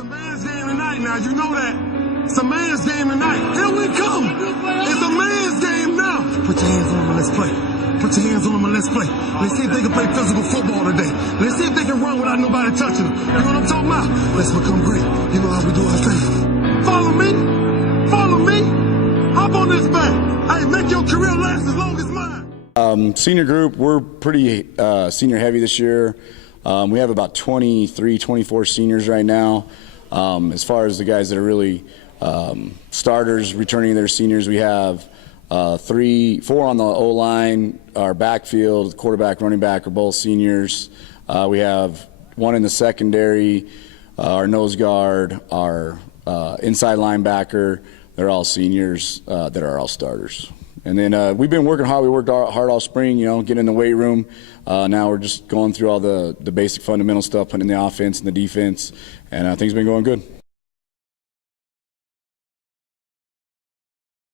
It's a man's game tonight now, you know that. It's a man's game tonight. Here we come. It's a man's game now. Put your hands on them and let's play. Put your hands on them and let's play. Let's see if they can play physical football today. Let's see if they can run without nobody touching them. You know what I'm talking about? Let's become great. You know how we do our thing. Follow me. Follow me. Hop on this back. Hey, make your career last as long as mine. Senior group, we're pretty senior heavy this year. We have about 23, 24 seniors right now. As far as the guys that are really starters returning their seniors, we have 4 on the O-line. Our backfield, quarterback, running back are both seniors. We have 1 in the secondary, our nose guard, our inside linebacker. They're all seniors that are all starters. And then we've been working hard. We worked hard all spring, you know, getting in the weight room. Now we're just going through all the basic fundamental stuff, putting in the offense and the defense, and things have been going good.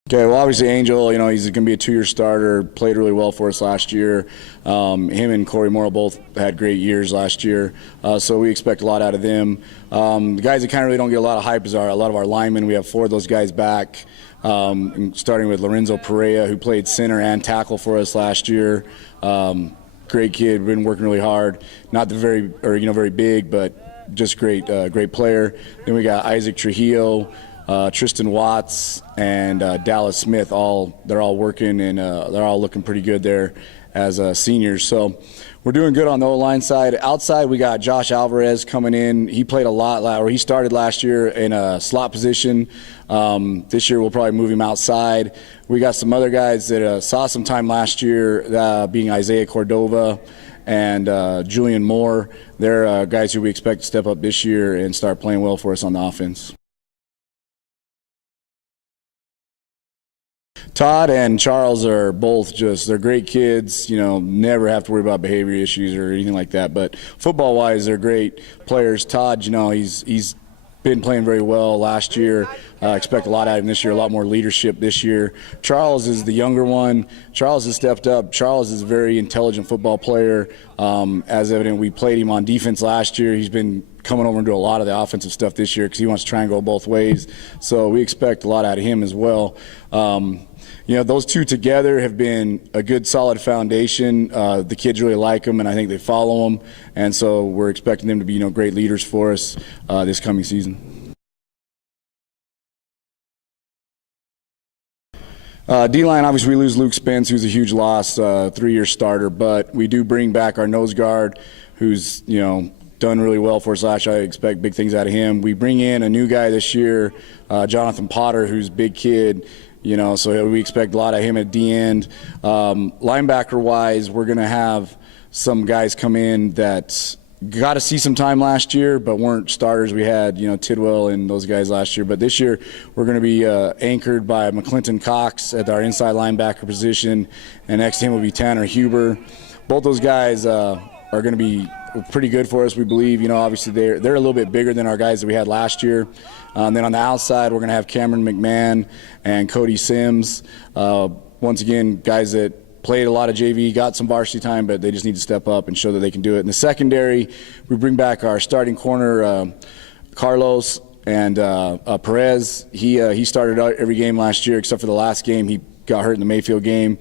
Okay, well, obviously Angel, you know, he's going to be a 2-year starter, played really well for us last year. Him and Corey Morrow both had great years last year, so we expect a lot out of them. The guys that kind of really don't get a lot of hype is a lot of our linemen. We have 4 of those guys back, starting with Lorenzo Perea, who played center and tackle for us last year. Great kid, been working really hard. Not very big, but just great player. Then we got Isaac Trujillo, Tristan Watts, and Dallas Smith. They're all working, and they're all looking pretty good there as seniors. So we're doing good on the O-line side. Outside, we got Josh Alvarez coming in. He played a lot, or he started last year in a slot position. This year we'll probably move him outside. We got some other guys that saw some time last year, being Isaiah Cordova and Julian Moore. They're guys who we expect to step up this year and start playing well for us on the offense. Todd and Charles are both they're great kids, you know, never have to worry about behavior issues or anything like that. But football-wise, they're great players. Todd, you know, he's been playing very well last year. Expect a lot out of him this year, a lot more leadership this year. Charles is the younger one. Charles has stepped up. Charles is a very intelligent football player. As evident, we played him on defense last year. He's been coming over and do a lot of the offensive stuff this year because he wants to try and go both ways. So we expect a lot out of him as well. You know, those two together have been a good, solid foundation. The kids really like them, and I think they follow them. And so we're expecting them to be, you know, great leaders for us this coming season. D-line, obviously we lose Luke Spence, who's a huge loss, 3-year starter. But we do bring back our nose guard, who's, you know, done really well for us last year. I expect big things out of him. We bring in a new guy this year, Jonathan Potter, who's a big kid. You know, so we expect a lot of him at the end. Linebacker-wise, we're going to have some guys come in that got to see some time last year but weren't starters. We had, you know, Tidwell and those guys last year. But this year we're going to be anchored by McClinton Cox at our inside linebacker position, and next to him will be Tanner Huber. Both those guys are going to be pretty good for us, we believe. You know, obviously they're a little bit bigger than our guys that we had last year. Then on the outside, we're going to have Cameron McMahon and Cody Sims. Once again, guys that played a lot of JV, got some varsity time, but they just need to step up and show that they can do it. In the secondary, we bring back our starting corner, Carlos and Perez. He started out every game last year except for the last game. He got hurt in the Mayfield game.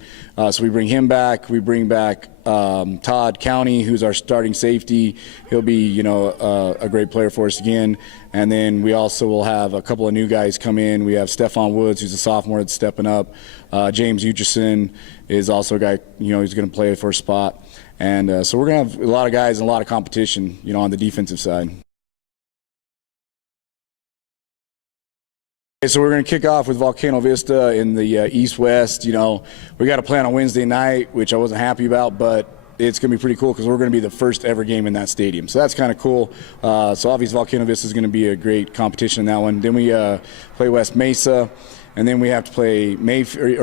So we bring him back. We bring back Todd County, who's our starting safety. He'll be, you know, a great player for us again. And then we also will have a couple of new guys come in. We have Stephon Woods, who's a sophomore that's stepping up. James Ucherson is also a guy, you know, who's going to play for a spot. And so we're going to have a lot of guys and a lot of competition, you know, on the defensive side. So we're going to kick off with Volcano Vista in the East-West. You know, we got to play on a Wednesday night, which I wasn't happy about, but it's going to be pretty cool because we're going to be the first ever game in that stadium. So that's kind of cool. So obviously Volcano Vista is going to be a great competition in that one. Then we play West Mesa, and then we have to play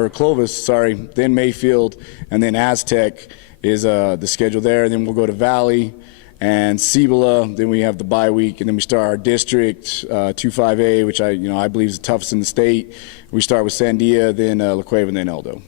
Clovis, then Mayfield, and then Aztec is the schedule there. And then we'll go to Valley and Cibola. Then we have the bye week, and then we start our district 2-5A, which I believe is the toughest in the state. We start with Sandia, then La Cueva, and then Eldo.